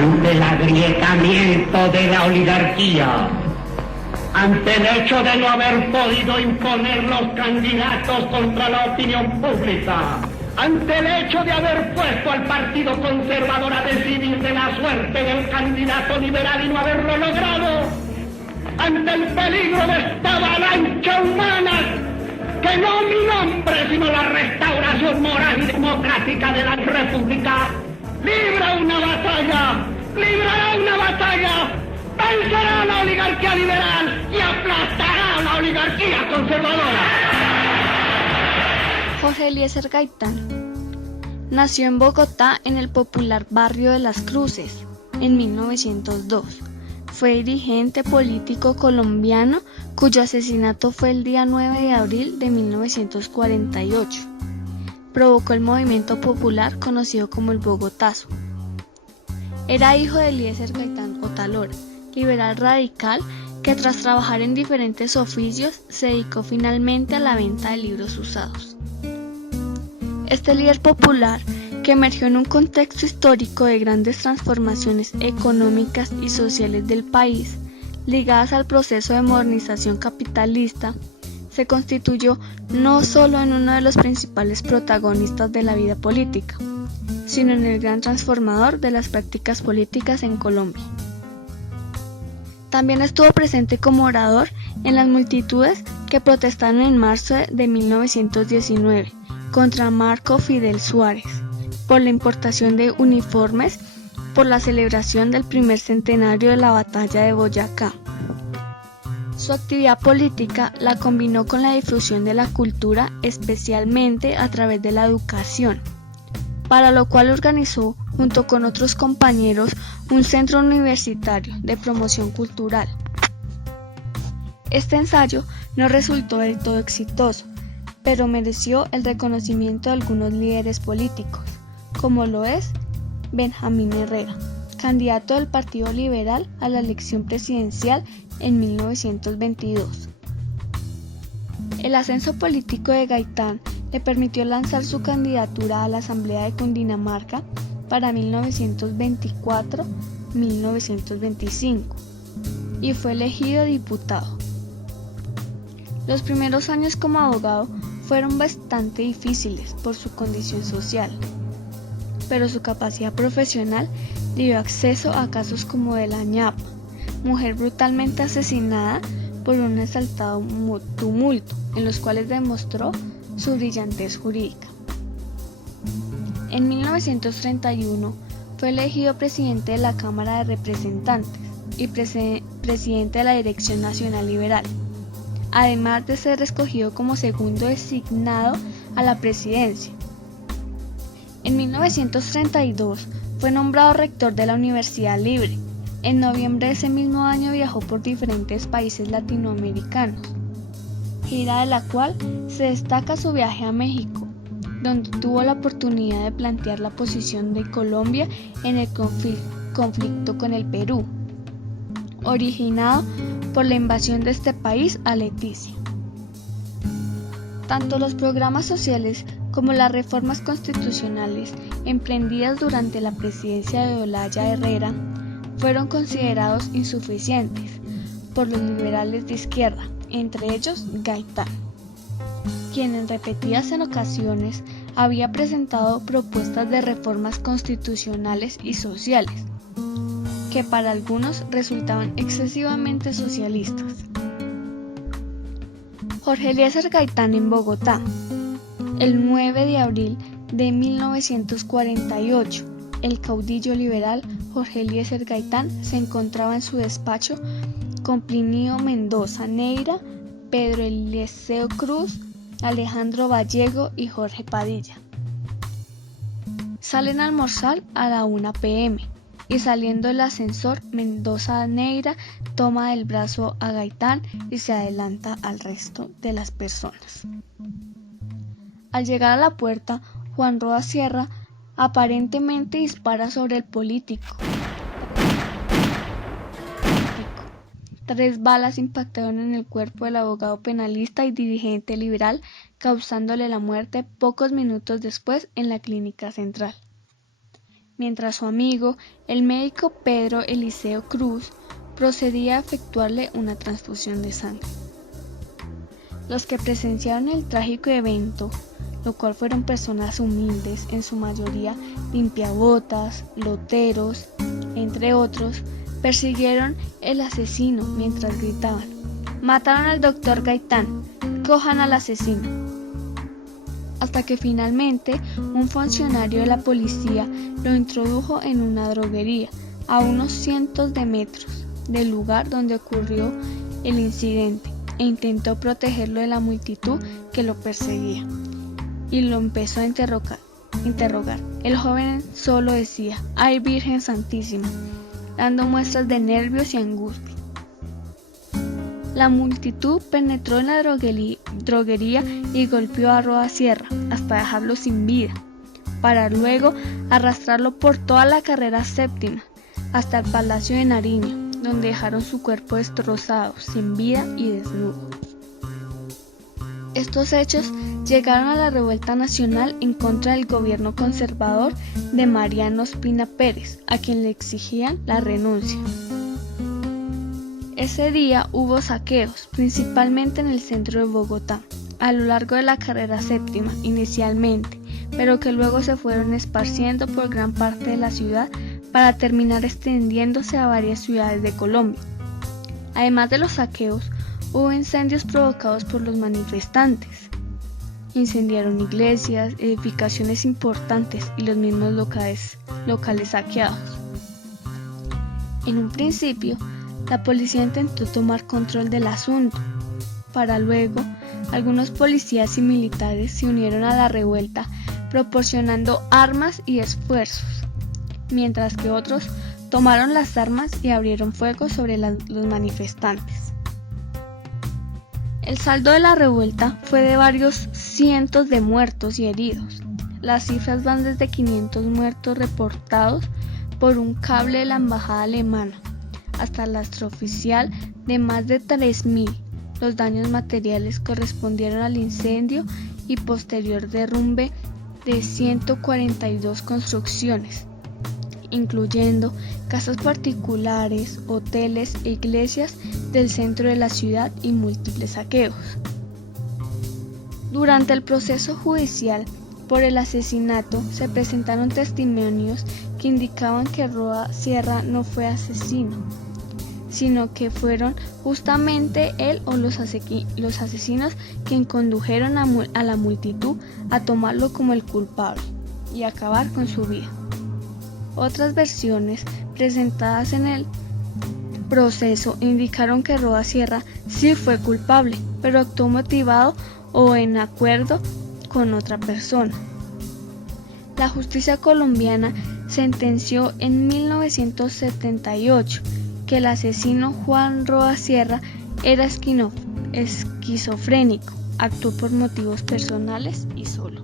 ante el agrietamiento de la oligarquía, ante el hecho de no haber podido imponer los candidatos contra la opinión pública, ante el hecho de haber puesto al Partido Conservador a decidir de la suerte del candidato liberal y no haberlo logrado, ante el peligro de esta avalancha humana, que no mi nombre, sino la restauración moral y democrática de la República, librará una batalla, vencerá a la oligarquía liberal y aplastará a la oligarquía conservadora. Jorge Eliezer Gaitán nació en Bogotá en el popular barrio de Las Cruces en 1902. Fue dirigente político colombiano cuyo asesinato fue el día 9 de abril de 1948. Provocó el movimiento popular conocido como el Bogotazo. Era hijo de Eliezer Gaitán Otalora, liberal radical que tras trabajar en diferentes oficios se dedicó finalmente a la venta de libros usados. Este líder popular, que emergió en un contexto histórico de grandes transformaciones económicas y sociales del país, ligadas al proceso de modernización capitalista, se constituyó no solo en uno de los principales protagonistas de la vida política, sino en el gran transformador de las prácticas políticas en Colombia. También estuvo presente como orador en las multitudes que protestaron en marzo de 1919 contra Marco Fidel Suárez por la importación de uniformes por la celebración del primer centenario de la batalla de Boyacá. Su actividad política la combinó con la difusión de la cultura, especialmente a través de la educación, para lo cual organizó, junto con otros compañeros, un centro universitario de promoción cultural. Este ensayo no resultó del todo exitoso, pero mereció el reconocimiento de algunos líderes políticos, como lo es Benjamín Herrera, candidato del Partido Liberal a la elección presidencial en 1922. El ascenso político de Gaitán le permitió lanzar su candidatura a la Asamblea de Cundinamarca para 1924-1925 y fue elegido diputado. Los primeros años como abogado fueron bastante difíciles por su condición social, pero su capacidad profesional le dio acceso a casos como de la ñapa, mujer brutalmente asesinada por un exaltado tumulto, en los cuales demostró su brillantez jurídica. En 1931 fue elegido presidente de la Cámara de Representantes y presidente de la Dirección Nacional Liberal, además de ser escogido como segundo designado a la presidencia. En 1932 fue nombrado rector de la Universidad Libre. En noviembre de ese mismo año viajó por diferentes países latinoamericanos, gira de la cual se destaca su viaje a México, donde tuvo la oportunidad de plantear la posición de Colombia en el conflicto con el Perú, originado por la invasión de este país a Leticia. Tanto los programas sociales como las reformas constitucionales emprendidas durante la presidencia de Olaya Herrera fueron considerados insuficientes por los liberales de izquierda, entre ellos Gaitán, quien en repetidas ocasiones había presentado propuestas de reformas constitucionales y sociales, que para algunos resultaban excesivamente socialistas. Jorge Eliezer Gaitán en Bogotá. El 9 de abril de 1948, el caudillo liberal Jorge Eliezer Gaitán se encontraba en su despacho con Plinio Mendoza Neira, Pedro Eliseo Cruz, Alejandro Gallego y Jorge Padilla. Salen a almorzar a la 1 p.m. y saliendo del ascensor, Mendoza Neira toma del brazo a Gaitán y se adelanta al resto de las personas. Al llegar a la puerta, Juan Roa Sierra aparentemente dispara sobre el político. 3 balas impactaron en el cuerpo del abogado penalista y dirigente liberal, causándole la muerte pocos minutos después en la clínica central. mientras su amigo, el médico Pedro Eliseo Cruz, procedía a efectuarle una transfusión de sangre. Los que presenciaron el trágico evento, lo cual fueron personas humildes, en su mayoría limpiabotas, loteros, entre otros, persiguieron el asesino mientras gritaban: «¡Mataron al doctor Gaitán! ¡Cojan al asesino!». Hasta que finalmente un funcionario de la policía lo introdujo en una droguería a unos cientos de metros del lugar donde ocurrió el incidente e intentó protegerlo de la multitud que lo perseguía y lo empezó a interrogar. El joven solo decía: «¡Ay, Virgen Santísima!», dando muestras de nervios y angustia. La multitud penetró en la droguería y golpeó a Roa Sierra hasta dejarlo sin vida, para luego arrastrarlo por toda la carrera séptima hasta el Palacio de Nariño, donde dejaron su cuerpo destrozado, sin vida y desnudo. Estos hechos llegaron a la revuelta nacional en contra del gobierno conservador de Mariano Ospina Pérez, a quien le exigían la renuncia. Ese día hubo saqueos, principalmente en el centro de Bogotá, a lo largo de la carrera séptima inicialmente, pero que luego se fueron esparciendo por gran parte de la ciudad para terminar extendiéndose a varias ciudades de Colombia. Además de los saqueos, hubo incendios provocados por los manifestantes. Incendiaron iglesias, edificaciones importantes y los mismos locales saqueados. En un principio, la policía intentó tomar control del asunto. Para luego, algunos policías y militares se unieron a la revuelta proporcionando armas y esfuerzos, mientras que otros tomaron las armas y abrieron fuego sobre los manifestantes. El saldo de la revuelta fue de varios cientos de muertos y heridos. Las cifras van desde 500 muertos reportados por un cable de la embajada alemana hasta la extraoficial de más de 3.000. Los daños materiales correspondieron al incendio y posterior derrumbe de 142 construcciones, incluyendo casas particulares, hoteles e iglesias del centro de la ciudad y múltiples saqueos. Durante el proceso judicial por el asesinato se presentaron testimonios que indicaban que Roa Sierra no fue asesino, sino que fueron justamente él o los asesinos quien condujeron a la multitud a tomarlo como el culpable y acabar con su vida. Otras versiones presentadas en el proceso indicaron que Roa Sierra sí fue culpable, pero actuó motivado o en acuerdo con otra persona. La justicia colombiana sentenció en 1978 que el asesino Juan Roa Sierra era esquizofrénico, actuó por motivos personales y solo.